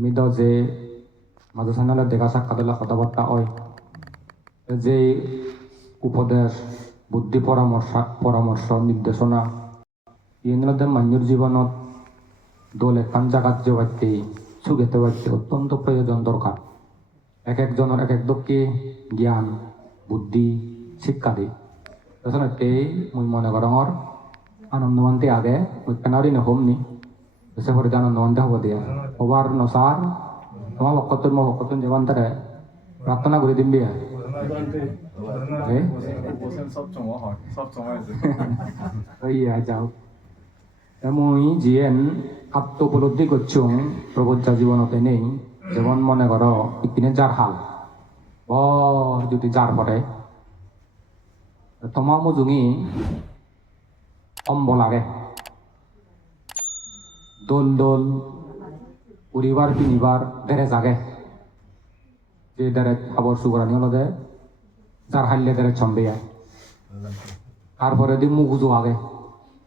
আমি তো যে সামনে দেখা সাক্ষাৎ হলে কথাবার্তা হয় যে উপদেশ, বুদ্ধি পরামর্শ পরামর্শ নির্দেশনা ইংরেজদের মানুষের জীবনত দল একান জাগাত বাড়তে সুগেতে বাড়তে অত্যন্ত প্রয়োজন দরকার এক একজনের এক এক দক্ষে জ্ঞান, বুদ্ধি, শিক্ষা দিয়ে। তখন মুই মনে করঙর আনন্দমান্তি আগে, মুই কেনারি নহম ಸಫರ್ಜಾನ ನೋಂದಾವದೆಯ ಒವಾರನ ಸಾರ ನಮ್ಮ ಒಕ್ಕತ್ತನ್ ಮಾ ಒಕ್ಕತ್ತನ್ ಜವಂತರ ಪ್ರಾರ್ಥನಾ ಗುರಿ ದಿಂಬಿಯ ইয়া যাও এমই যিয়েন আত্ম উপলব্ধি করছ প্রবোধ যা জীবনতে নেই যেমন মনে করো ইতিনে যার হাল বর যদি যার পরে তোমামো জুঙি অম্ব লাগে দোল দোল উড়িবার পিনিবার দেরে জাগে। যে দেরে খাবার সুগরানি হলো দে যার হাইলে দেরে ছম্বে তারপরে দি মুগুজু আগে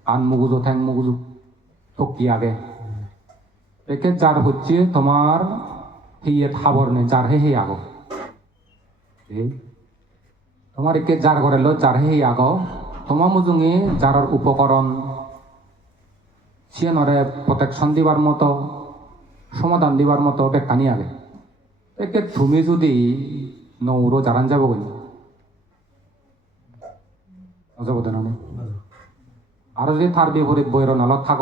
কান মুগুজু ঠ্যাং মুগুজু থকি আগে। একে যার হচ্ছে তোমার হিয়ে খাবার নেই যার হে হে আগো তোমার একে যার ঘরে লো যার হে আগো তোমার মুজুঙে যার উপকরণ সিয়ানরে প্রটেকশন দিবার মতো, সমাধান দিবার মতো বেকানি আগে। একে তুমি যদি নৌরো জারান যাব দেন আৰু যদি তাৰ বিপৰীত বৈৰ নালত থাক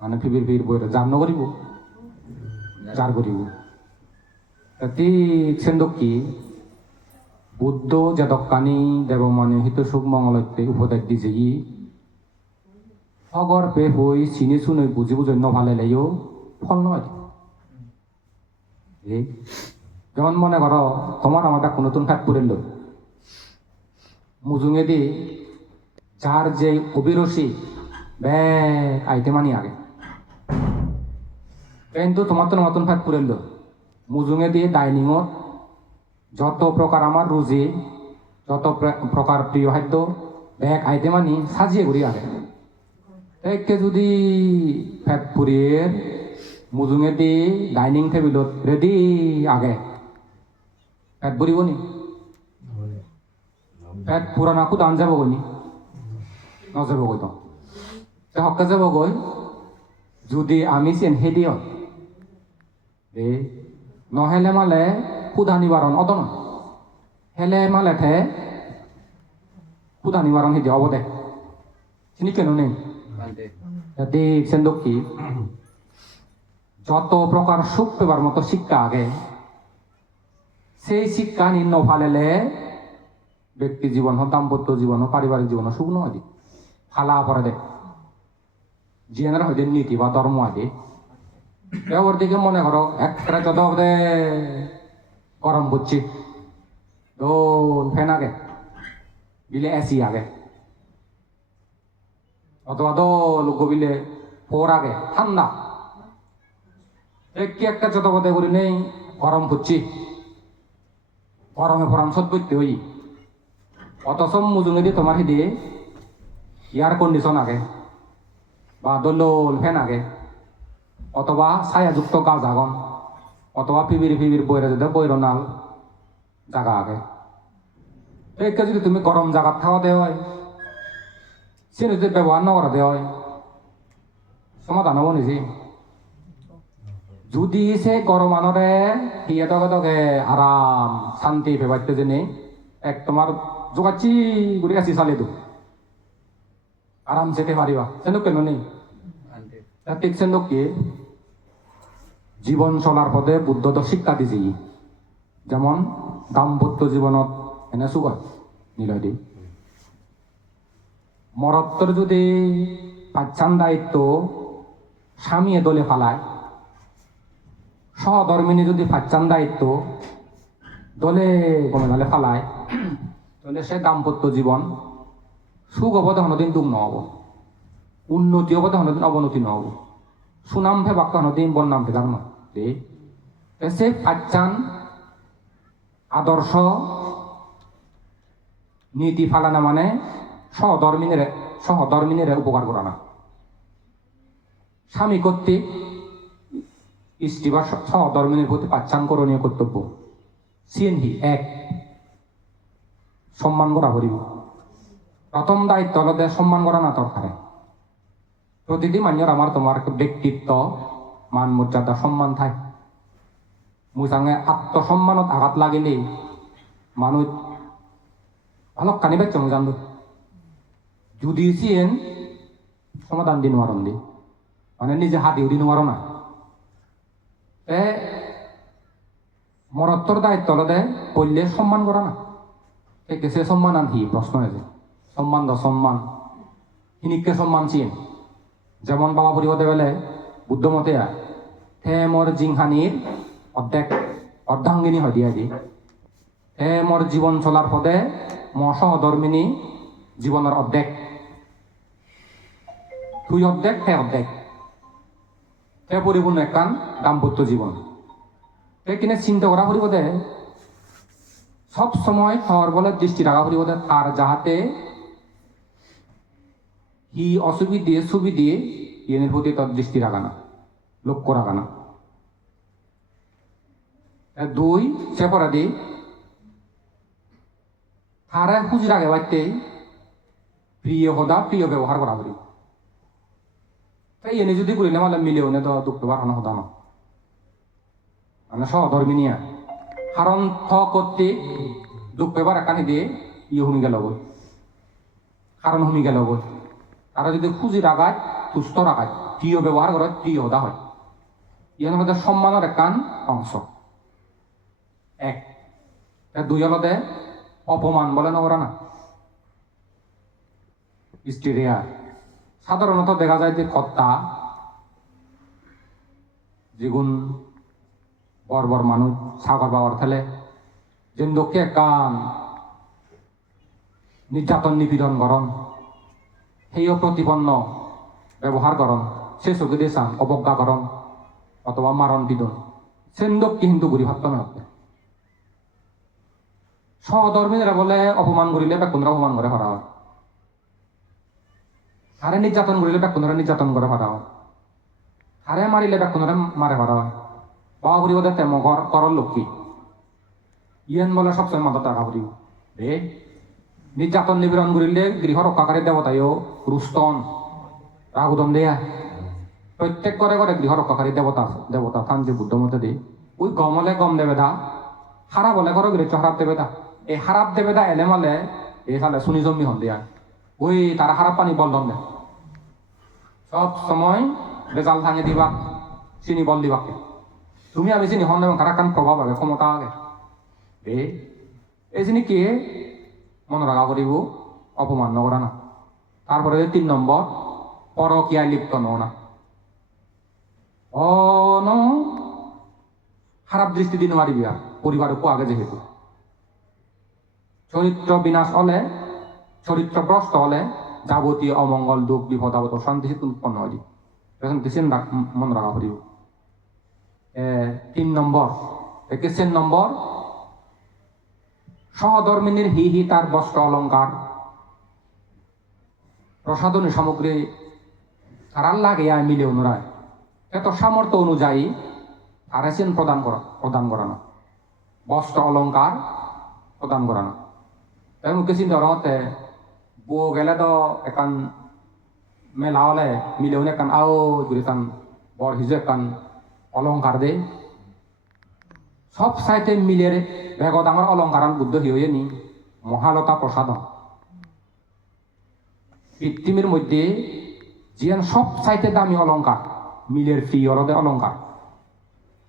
মানে ফিবিৰ ফিবিৰ বৈৰ যাৰ নকৰিব যাৰ কৰিব ঠিক চেন্দক কি? বুদ্ধ যে দক্কানি দেৱ মানে হিত সুখ মংগলতে উপদেশ দিছে ই। সগৰ পে হৈ চিনি চুনি বুজি বুজি নভালে লেও ফল নয় যেমন মনে করো তোমার আমার একটা নতুন ফ্যাট করে লো। মুজুঙেদি যার যে অবিরসী ব্যাগ আইতে মানি আগে। কিন্তু তোমার তো নতুন ফ্যাট পুরেল মুজুঙে দিয়ে ডাইনিংত যত প্রকার আমার রুজি যত প্র- প্রকার প্রিয় খাদ্য ব্যাগ আইতে মানি সাজিয়ে ঘুরি আগে। একে যদি ফ্যাট পুরিয়ের মুজুঙে দি ডাইনিং টেবিলত রেডি, আগে। ফ্যাট বুড়িব নি পেট পুরানাকো দান যাব গনি নযাব গৈ তো। তে হকে যাব গৈ যদি আমি চেন হে দিয়। দে, নহলে মালে সুধা নিবাৰণ অত নহয় হেলে মালেঠে সুধা নিবাৰণ হে দিয়া হ'ব দে চিনি কেন নেই? দেখ সেন্দক কি যত প্রকার সুখ পেবার মতো শিক্ষা আগে সেই শিক্ষা নিম্ন ফালেলে ব্যক্তি জীবন হোক দাম্পত্য জীবন হোক পারিবারিক জীবন হোক শুকনো আদি ফালা পরে দে। জিয়ানের হয়তো নীতি বা ধর্ম আদি ওর দিকে মনে করো একটা যত দে গরম বুঝছি। দোল ফ্যান আগে। বিলে এসি আগে। অথবা দোল গবিলে ফোর আগে ঠান্ডা একটা যত কথা করি নেই গরম বুঝছি গরমে পরামর্শ করতে হই অথচ মুজুঙেদি তোমার হিদি এয়ার কন্ডিশন আগে বা দোল ফ্যান আগে অথবা ছায়াযুক্ত গাছ আগন অথবা ফিবির ফিবির বইরে যদি বৈর নাল জাগা আগে একে যদি তুমি গরম জাগাত খাওয়া দেওয়া হয় সে যদি ব্যবহার নকরা দেওয়া হয়। সমাধান হব নিছি। যদি সে গরম আনরে হিয়ে তকে তকে আরাম, শান্তি ফেবাইতে জেনে, এক তোমার যোগাচ্ছি ঘুরে আসি চালে তো আরাম সেতে পারিবা সেনুক কেন নেই ঠিক সেনুক কি জীবন চলার পথে বুদ্ধ তো শিক্ষা দিছে। যেমন দাম্পত্য জীবনত এনে সুগর নিলয় দি। মরত্বর যদি পাচ্ছান দায়িত্ব স্বামীয়ে দলে ফালায় সহধর্মিনী যদি পাচ্ছান দায়িত্ব দলে গমে দলে ফালায় তাহলে সে দাম্পত্য জীবন সুখ হব। তখন দিন দুখ নহব উন্নতি হব। তখন দিন অবনতি নহব সুনাম ফে বাক্য হন দিন বন্নাম ফে দে সে পাচ্ছান আদর্শ নীতি ফালানা মানে সহধর্মিনীরে সহধর্মিনীরে উপকার করা না। স্বামী কর্তৃক ইষ্টি বা সহধর্মিনীর প্রতি পাচ্ছান করণীয় কর্তব্য। সিএনহি এক। সম্মান করা করিব। প্রথম দায়িত্ব হলো দে সম্মান করা না দরকারে। প্রতিটি মানুষের আমার তোমার ব্যক্তিত্ব, মান, মর্যাদা, সম্মান থাকে। মোৰ চাঙে আত্মসন্মানত আঘাত লাগিলে মানুহ অলপ কানিবাই চং চিয়েন সমাধান দি দি। মানে নিজে হাতি উদি নোৱাৰো না এ মরত্বর দায়িত্ব হলে বললে সম্মান করা না। সে সম্মান আনহি? প্রশ্ন হয়েছে। সম্মান দ সম্মান। হিনিককে সম্মান চিন। যেমন বাবা পরিবতে বেলে বুদ্ধমতে হে মোর জিংহানির অর্ধেক অর্ধাঙ্গিনী হয় দিয়া দি। হে মোর জীবন চলার পদে ম সহধর্মিনী জীবনের অর্ধেক তুই অর্ধেক, হে অর্ধেক। হে পরিপূর্ণ একখান দাম্পত্য জীবন। হে কিনে চিন্তা করা করিব দে। সব সময় সর্বলের দৃষ্টি রাখা করিব দে। তার যাহাতে হি অসুবিধে, সুবিধে ইয়েনের প্রতি তার দৃষ্টি রাখা না, লক্ষ্য রাখা না। দুই, সে পরাদি তারা খুঁজি রাখে বাড়তে প্রিয় সদা প্রিয় ব্যবহার করা করিব তাই এনে যদি করি না মানে মিলেও নে তো দুঃখ বাড়ানো সদা না। মানে সহধর্মিনীয়া কারণ থ কর্তৃক দুঃখ এবার একানি দিয়ে ইয়ে হুমি গেল কারণ হুমি গেল তারা যদি খুঁজি রাখায় সুস্থ রাখায় প্রিয় ব্যবহার করে প্রিয় হদা হয়। ইয়ার মধ্যে সম্মানের একান অংশ। এক। দুই হলদে অপমান বলে নগরা না। স্টিরিয়া সাধারণত দেখা যায় যে কর্তা যেগুন বর্বর মানুষ, সাগর বাবার ফেলে যেন্দকে কান নির্যাতন, নিপীড়ন গরম সেইও প্রতিপন্ন ব্যবহার করন সে চকুদি দিয়ে চান, অবজ্ঞা করন অথবা মারণ পিদন সেন্দককে কিন্তু ঘুরি ভাবতে হবে সহধর্মীরা বলে, অপমান করিলে বেকুনরা অপমান করে হরা হয় হারে নির্যাতন করিলে বেকুনরা নির্যাতন করে হরা হয়। হারে মারিলে বেকুনরা মারে হরা হয়। বাবা ফুরিব দে তেম করল লক্ষ্মী। ইয়েন বলে সবসময় মাথা টাকা ফুরিব রে নির্যাতন নিপীড়ন করিলে গৃহ রক্ষাকারী দেবতায়ও রুস্তন। রাহুদম দেয়া প্রত্যেক ঘরে ঘরে গৃহ রক্ষাকারী দেবতা দেবতা থান যে বুদ্ধ মতে দেই ওই গমলে গম দেবে দা। হারা বলে ঘরে গৃহ হারাপ দেবে দা। এই হারাপ দেবে দা, এলে মালে এই সালে শুনি জমি হন দিয়া। ওই তারা হারাপ পানি বলদম দে সব সময় রেজাল ভাঙে দিবা, চিনি বল দিবাকে তুমি আমি চিনি হন এবং কারা কান প্রভাব আগে ক্ষমতা আগে। এ এই চিনি কি? মনে রাখা করিব, অপমান নকরা না। তারপরে তিন নম্বর পরকিয়া লিপ্ত নও না। অ, ন, খারাপ দৃষ্টি দিন মারিবি আর পরিবারকও আগে যেহেতু চরিত্র বিনাশ হলে চরিত্র ভ্রষ্ট হলে যাবতীয় অমঙ্গল, দুঃখ, বিপদ, আপদ অশান্তি সেতু উৎপন্ন হয়। এখন দিছেন মনে রাখা করিব তিন নম্বর। একেছেন নম্বর? সহধর্মিনীর হি হি তার বস্ত্র অলঙ্কার প্রসাধনী সামগ্রী তারার লাগে আয় মিলে অনুরায়। এত সামর্থ্য অনুযায়ী আরেছেন প্রদান করা, প্রদান করানো। বস্ত্র অলঙ্কার প্রদান করানো। তাই মুখে চিন্তা করতে বউ গেলে তো একান মেলা হলে মিলেও একান আও যদি তান বর হিজে দে। সব সাইতে মিলের বেগত আমার অলঙ্কারান বুদ্ধ হয়ে নি। মহালতা প্রসাদন পৃথিবীর মধ্যে জিয়ান সব চাইতে দামি অলঙ্কার মিলের ফি অলদে অলঙ্কার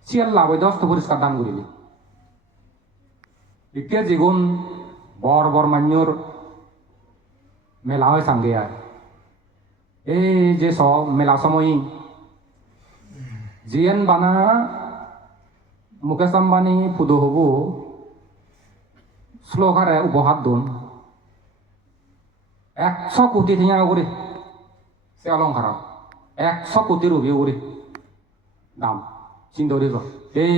সিয়ার লাভ দস্ত পরিষ্কার দান করিলি। এতিয়া যেগুন বৰ বৰ মান্যৰ মেলা হয় চাংগে আর এই যে স মেলা সময় জিয়ান বানা মুকেশ আম্বানী ফুদো হব শ্লোকারে উপহার দোন একশো কোটি টিঙা করে সে অলঙ্কার একশো কোটির অভিযোগ করে দাম চিন্তা করিস এই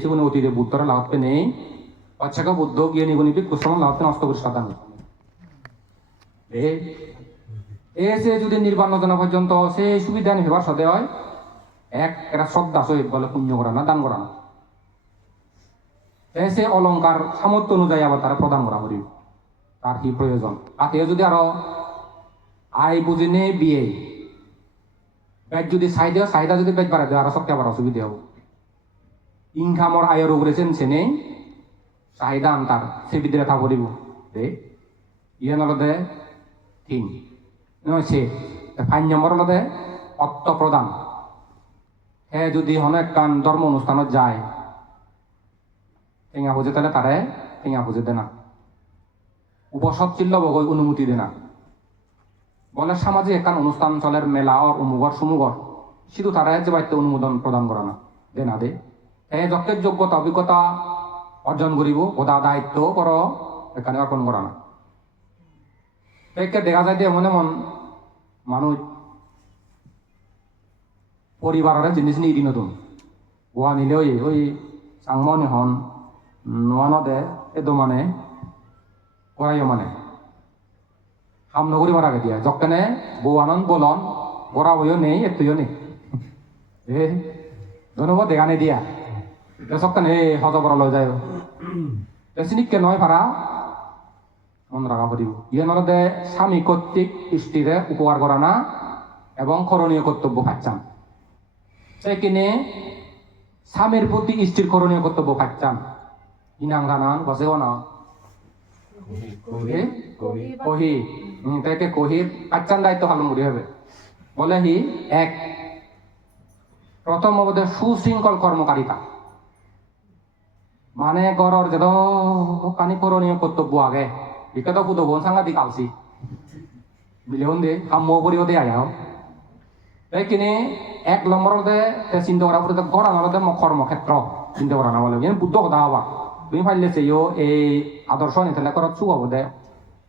সেগুলো অতীতে বুদ্ধরা লাভতে নেই বাচ্চাকে বুদ্ধ গিয়ে নিগণিত কুসম লাভতে নষ্ট করে সাদা নেই এ এ সে যদি নির্বাণ নজনা পর্যন্ত, সে সুবিধা নিবার সাথে হয়। এক এটা শ্রদ্ধা সহিত বলে পুণ্য করা না, দান করা না। এ, সে অলংকার সামর্থ্য অনুযায়ী আবার তারা প্রদান করা করিব তার কি প্রয়োজন? তাতে যদি আরও আয় বুঝি নে বিয়ে, বেদ যদি চাহিদা চাহিদা যদি বেদ বাড়াই দেয় আরও শক্তি আবার অসুবিধা হব। ইনকামর আয়ের উপরে চেনছে নেই চাহিদা আনতার সে বিদ্রে থাক দিব দে ইয়ে নলদে তিন। সে ফাইন নম্বর হলদে অর্থ হে যদি হন একখান ধর্ম অনুষ্ঠানত যায়, টেঙা বুঝে তাহলে তারে টেঙা বুঝে দে না উপসব চিল্ল বগৈ অনুমতি দে না বলে সামাজিক একখান অনুষ্ঠান চলের মেলা অর উমুগর সুমুগর শুধু তারা যে বাড়িতে অনুমোদন প্রদান করে না। দে না দে। এ যকের যোগ্যতা, অভিজ্ঞতা অর্জন করিব ওদা দায়িত্ব কর এখানে অর্পণ করা না। একে দেখা যায় যে এমন এমন মানুষ, পরিবারের জিনিস নিয়ে দি নতুন গোয়া নিলে ওই ওই চাংমনি হন নোয়া নদে এদো মানে করাইও মানে। কাম নগরী মারা গে দিয়া যকেনে বৌয়ানন বলন বরা বইও নেই এতুইও নেই। এ ধন্যবাদ দেখানে দিয়া। সকানে এ হজ বড় লয় যায় চিনিককে নয় ভাড়া। মন রাখা পারিব ইয়ে নলদে স্বামী কর্তৃক স্ত্রীরে উপকার করা না এবং করণীয় কর্তব্য পাচ্ছান সেইকিনে স্বামীর প্রতি স্ত্রীর করণীয় কর্তব্য পাচ্ছান ইনাং গানান? বসেও না? কহি হুম, তাকে কহি পাচ্ছান দায়িত্ব পালন করি হবে। বলে হি এক প্রথম অবধে সুশৃঙ্খল কর্মকারিতা। মানে গড়র যেন কানি করণীয় কর্তব্য আগে। ইকে তো পুতো বোন সাংঘাতিক আলসি বিলেন দে কাম্য করিও দে আয়াও এইখিনি এক নম্বৰতে তে চিন্তা কৰা পৰে গড় আনলতে মই কৰ্মক্ষেত্ৰ চিন্তা কৰা নাপালে কিন্তু বুদ্ধ কথা হবা। তুমি পাৰিলে চেয়ো এই আদৰ্শ নিথালে ঘৰত চু হ'ব দে।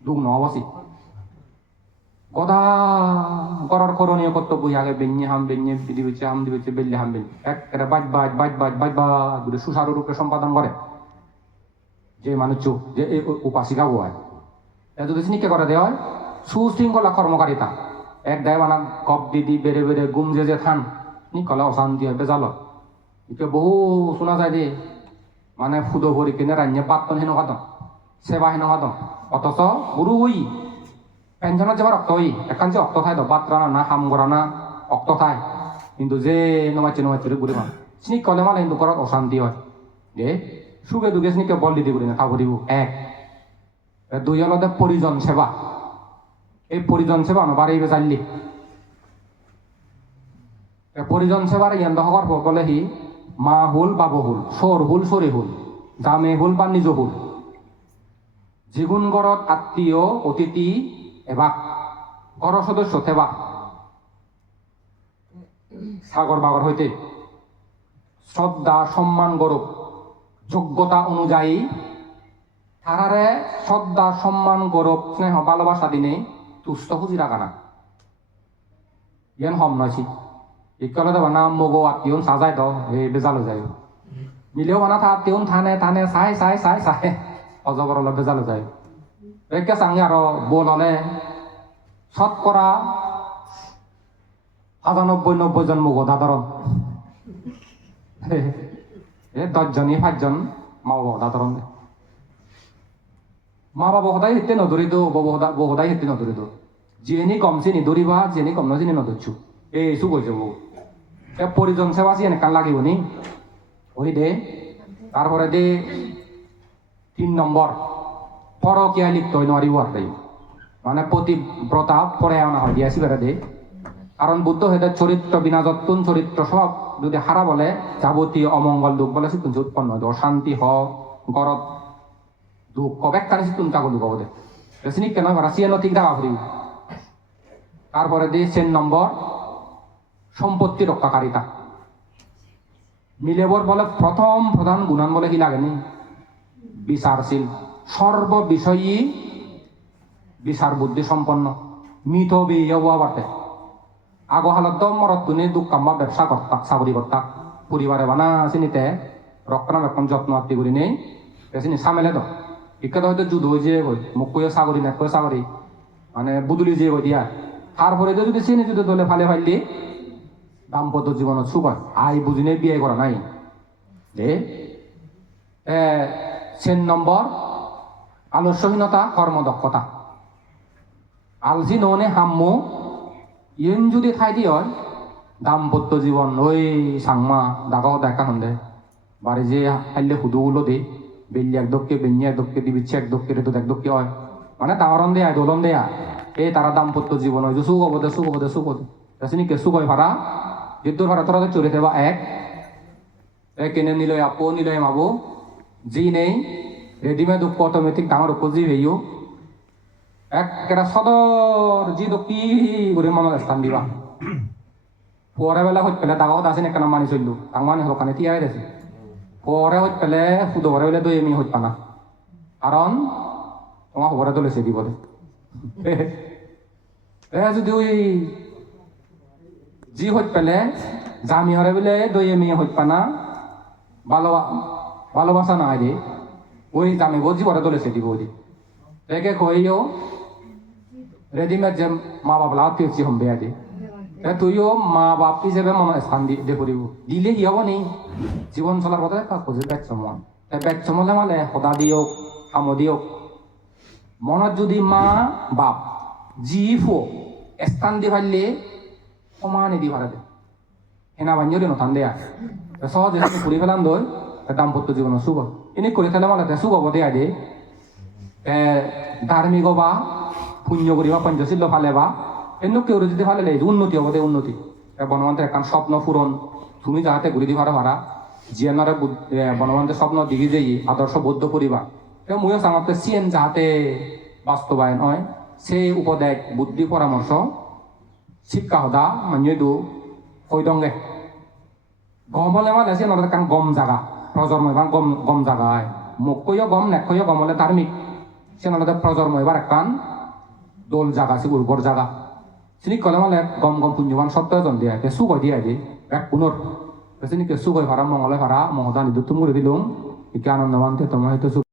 দুখ নহ'ব চি। গদা গড়ৰ করণীয় কর্তব্য আগে বেঞ্ঞে হাম বেঞ্ঞে বিধি বেচে, হাম দি বেচে, বেল্লে হাম বেঞ্ঞে একেবারে বাজ বাজ বাজ বাজ বাজ বাজ করে সুচাৰুৰূপে সম্পাদন কৰে। যে মানুষ যে উপাসিকা হয় এ যদি চিনিকে করে দেওয়া হয়, সুশৃঙ্খলা কর্মকারিতা। এক দেয় মানা গপ দি দি বেড়ে বেড়ে গুম যে যে থান নি কলে অশান্তি হয় বেজাল। এতিয়া বহু শোনা যায় দে মানে ফুদো ভরি কিনে রান্নে পাত্তন হেন কাদম সেবা হেন কাদম অথচ গুরু হই পেনশনত যাবার রক্ত হই একান যে রক্ত খাই দ বাত্রা না, হাম করা না রক্ত খাই কিন্তু যে নমাইছে নমাইছে ঘুরে মান চিনি কলে মানে কিন্তু ঘৰত অশান্তি হয়। দে, সুখে দুখে চিনিকে বল দি দিব না খাব দিব। এক দুই হলতে পরিজন সেবা। এই পরিজন সেবা জানলি এ পরিজন সেবার ইয়ান দহকর বলে হি, মা হুল, বাবু হুল, সর হুল, সরি হুল, জামে হুল বা নিজ হুল। যিগুণ ঘৰত আত্মীয়, অতিথি এবাক ঘৰৰ সদস্য থেবা সাগর বাগর হইতে। শ্রদ্ধা, সম্মান, গৌরব, যোগ্যতা অনুযায়ী তারারে শ্রদ্ধা সম্মান, গৌরব, স্নেহ, ভালোবাসা দিনে তুষ্ট খুঁজি রাখা না। ইয়ান হম নয়ছি ইকলে দেবা না মগো আত্মীয়ন সাজাই দ এই বেজালো যায়। মিলেও মানা থা আত্মীয়ন থানে থানে, চাই চাই চাই চাই অজগর অলপ বেজালো যায়। একে চাঙে আৰু বল হলে শতকৰা সাতানব্বৈ, নব্বৈ জন মগো দাদৰণ। এ দহজনী, পাঁচজন মা বাবা দাদৰণ। মা বাবা সদায় সেতে নধৰিতো বৌ সদায় সেতে নধৰিতো যিয়েনি কম চিনি ধৰিবা যিয়েনি কম নচিনি নধৰছো এই কৈছে বৌ। এ পৰিজন সেৱা চি এনেকা লাগিব নি? ওই দে। তারপরে দে। তিন নম্বর পরকিয়া লিপ্ত হই নোৱাৰিব আর দেই। মানে পতিব্রতা পরে আনা হয় দিয়াছি বেড়ে দে কারণ বুদ্ধ হইতে চরিত্র বিনা যত্তুন চরিত্র সব যদি হারা বলে যাবতীয় অমঙ্গল দুঃখ বলে সিতুন উৎপন্ন হয়। অশান্তি হ গরত দুঃখ ব্যাখ্যানে সিতুন কাগজ দুঃখ বলে চিনি কেন? রাশিয়া ঠিক থাকা ফুরি তারপরে দে চেন নম্বর, সম্পত্তি রক্ষাকারিতা। মিলেবর বলে প্রথম প্রধান গুণান বলে কি লাগেনি? বিচারশীল। সর্ব বিষয়ী বিচার বুদ্ধি সম্পন্ন। মিথ বিয়ে বাড়তে আগহালত মরত তুনি দুঃখ ব্যবসা করতাক চাকরি করতাক পরিবারে বানা চিনিতে রক্ষণাবেক্ষণ যত্ন আত্মি করি নেই। সামেলে তো ইকে হয়তো যুদ্ধ হয়ে কই মোক কয়ে চাকরি না কয়ে চাকরি মানে বুদুলি যে কই দিয়া তারপরে যদি চিনি যদি দলে ফালে ফাইলি, দাম্পত্য জীবনত সুখ হয়। আই বুঝিনে বিয়ে করা নাই। দে চেন নম্বর, আলস্যহীনতা, কর্মদক্ষতা। আলসি ননে হাম্মু, ইয়েন যদি ঠাই দি হয়, দাম্পত্য জীবন, ওই সাংমা, দাগাও দেখা হন্দে। বাড়ি যে হাইলে হুদুগুলো দে বেল্লি এক দক্ষে বেঞ্জি এক দক্ষে দিবিচ্ছে এক দক্ষে রেতু এক দক্ষে হয়। মানে দাওয়ারন দেয়া দোলন দেয়া এই তারা দাম্পত্য জীবন হয়। সুখ হবদে সুখ হবদে সুখ রাসিনি কে সুখ হয় ভাড়া? যুদ্ধ ভাড়া তোরা চলে দেবা এক। এ কেনে নিল আপো নিল মাবো। জি নেই রেডিমেড উপ অটোমেটিক ডাঙর উপ জি হইও একেরা সদর জি তো কি করে মনত স্থান দিবা। পরে বেলা পেলে দাগাও দাসিন একটা মানি চলল। তাং মানে হকানে তিয়াই দেছে। পরে হইত পেলে সুদ ভরে বেলে দই আমি হইত পানা। কারণ তোমার খবরে তুলেছে দিব দে এ, যদি ওই জি হইত পেলে জামি বেলে দই আমি হইত পানা ভালো ভালোবাসা না রে ওই জামি জি ভরে তুলেছে দিব দি। একে কইও রেডিমেড যে মা বাবা হচ্ছে হম বেয়া এ তুইও মা বাপ হিসেবে মনে স্থান দি দে করিব। দিলে কি হব নি। জীবন চলার কথা কাক খুঁজে ব্যাগ চমলে। মানে সদা দিয়ক, কাম দিয়ক। মনত যদি মা বাপ, জি ফো স্থান দি পারলে সমানে দি পারে দে। সেনা বাঞ্জরি নথান দেয়া। এ সহজে তুমি করে ফেলান দই দাম্পত্য জীবন সুখ। এনে করে ফেলে মানে সুখ হব দেয়া দে। ধার্মিক বা পুণ্য করিবা পঞ্চশীল ফালে বা। এন্ন কেউ যদি ফালে লে উন্নতি হব উন্নতি। এ বনবন্তের একখান স্বপ্ন পূরণ। তুমি যাহাতে ঘুরি দি পারা পারা জিয়ানারে বনবন্তের স্বপ্ন দিঘি যেই আদর্শ বৌদ্ধ করিবা এ ময়ো চাঙতে চিয়েন যাহাতে বাস্তবায়ন হয় সেই উপদেশ বুদ্ধি পরামর্শ, শিক্ষা সদা মানুহেতো কৈ দংগে গমলে মানে আছে নটা কান গম জাগা প্ৰজন্ম এবাৰ গম গম জাগা হয় মোক কৈও গম নেকৈও গমলে ধাৰ্মিক সে নলতে প্ৰজন্ম এবাৰ একান দোল জাগা আছে উৰ্বর জাগা। চিনি কলে মানে গম গম পুঞ্জবান সত্য এজন দিয়া কে চুক দিয়া দি এক পুনৰ চিনি কে চুক হয় ভাড়া মংগলে ভাড়া মহদা নিদুতুম করে দিলুম ইকে আনন্দবান তোমার হয়তো